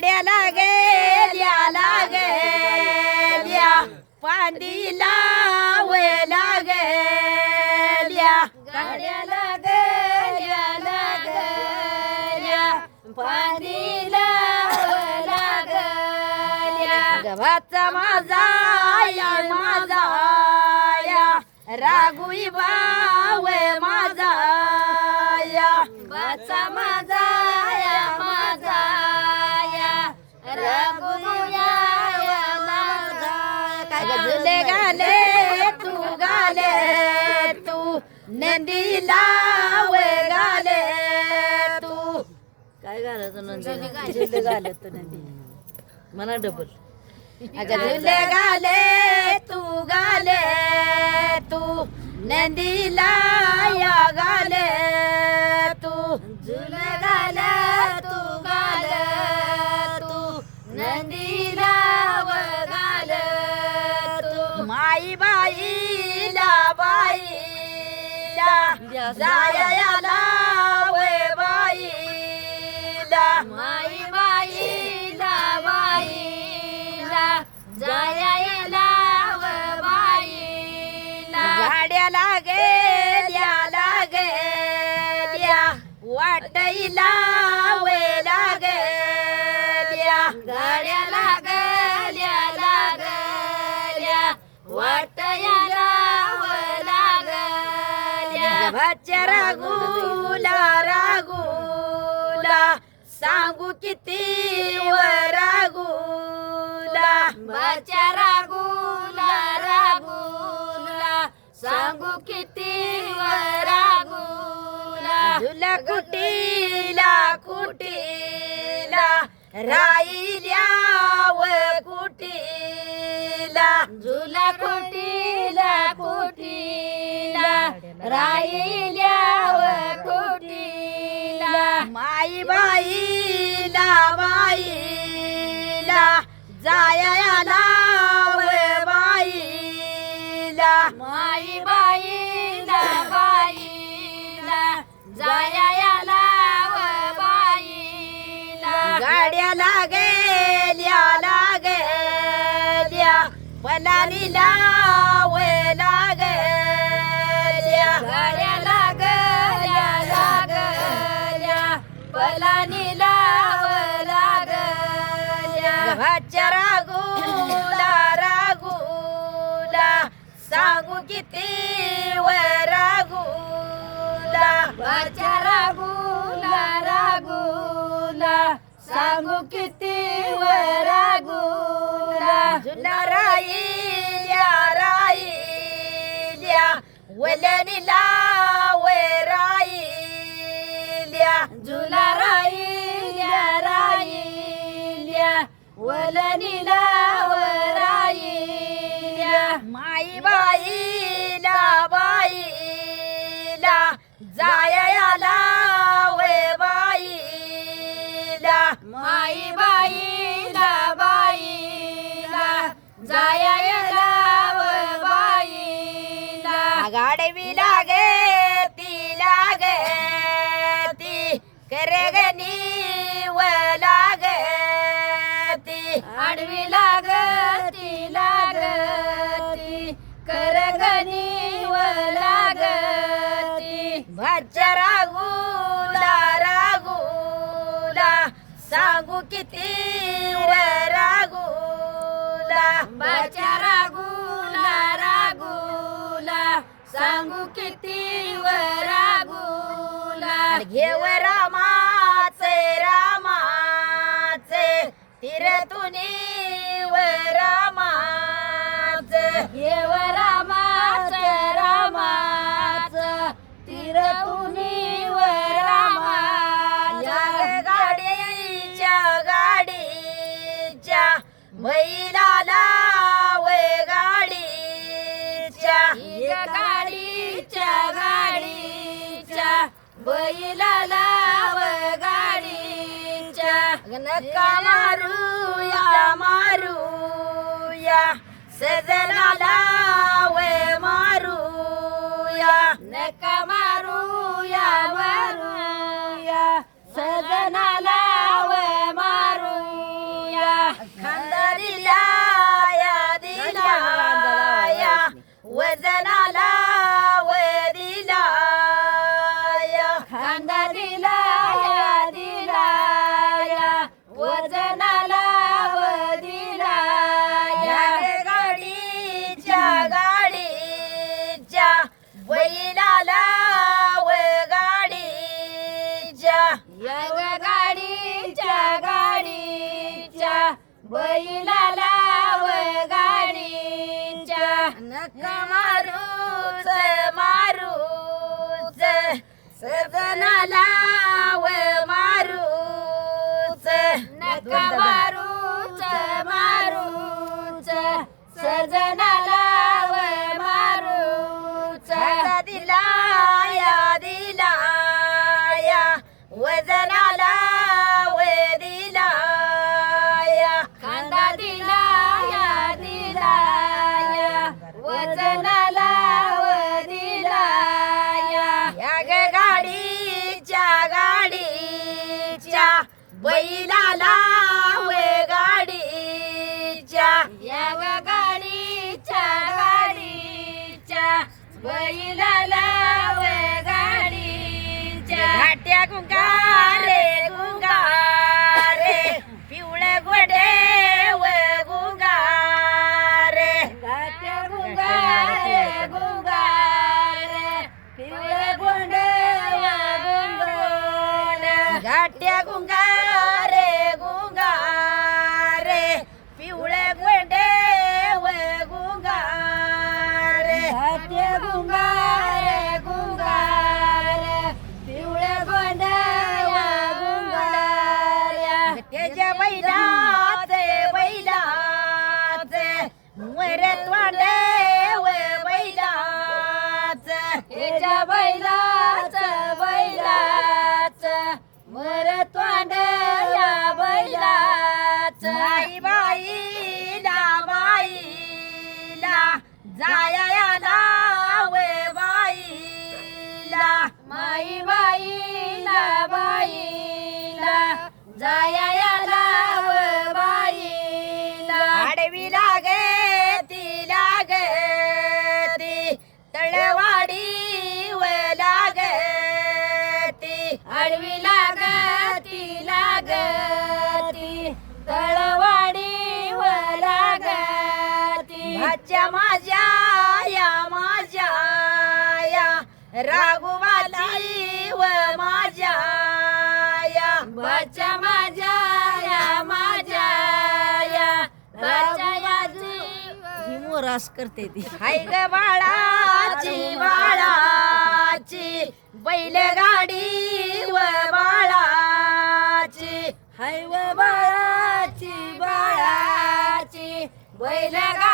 गाड्याला गेल्या पांडीला वे लागल्या गाड्याला गेल्या पांडीला वे लागल्या गव्हाचा माझा या रागुई बावे माझा या बाचा माझा या रागुया या माझा काय गजले गाले तू नंदीला वे गाले तू काय गाले तू नंदी गाले तू नंदी म्हणा डबल गजले गाले तू नंदीला या गाले तू झुले गाले तू नंदीला व गाले तू माई बाईला जायला वे बाईला माई बाईला जायला व बाईला गाड्याला गेल्या वाटईला वे लागल्या गाड्याला गेल्या वाटईला व लागल्या गव्हाच्या रागूला सांगू किती व रागूला बाच्या रागूला सांगू किती व रागूला झुला कुटीला राईल्या व कुटीला झुला कुटीला राईल्या व कुटीला माई बाईला जायला व बाईला माई बाईला जायला व बाईला गाड्याला गेल्या पलानीला वे लागल्या गाड्याला गेल्या पलानीला व लागल्या गव्हाच्या रागूला सांगू किती व रागूला गव्हाच्या रागूला सांगू किती व रागूला झुला राईल्या वलनीला वे राईल्या झुला राईल्या वलनीला व राईल्या माई बाईला जायला वे बाईला माई बाईला जायला व बाईला गाडवीला ती करगनी व लागती आडवी लागती करगनी व लागती भाच्या रागूला सांगू किती व रागूला भाच्या रागूला सांगू किती व रागूला घेव रामाचे तिरतुनी व रामाचे घेव रामाचं तिरतुनी व रामाच्या गाडीच्या बैलाला वे गाडीच्या बैलाला व गाडीच्या नका मारूया सजनाला वे मारूया नका मारूया सजनाला वे मारूया बैलाला व गाडीच्या नका मारूच मारूच सजनाला व मारूच नका मारूच मारूच सजनाला व मारूच दिला या वजनाला व दिला खांदा दिला या वजनाला व दिला या ग गाडीच्या बैलाला व गाडीच्या या ग गाडीच्या बैलाला व गाडीच्या घाट्या गुंगारे पिवळे गोडे व गुंगारे घाट्या गुंगारे पिवळे गोंडे व गुंगोने घाट्या गुंगारे पिवळे गोंडे व गुंगारे घाट्या गुंगारे पिवळे गोंडे व गुंगारे त्याच्या बैलाचे मोरे तोंडे व बैलाच त्याच्या बैलाचं मोरे तोंडे या बैलाच बाईला जायाला व बाईला बाईला जायाला व बाईला आडवी लागे ती तळवाडी व लागती आडवी लागती तळवाडी व लागती भाच्या माझ्या राघुवाची व माझ्या भाच्या माझ्या ही मोरास करते ती हाय ग बाळाची बैलगाडी व बाळाची हाय व बाळाची बैलगाडी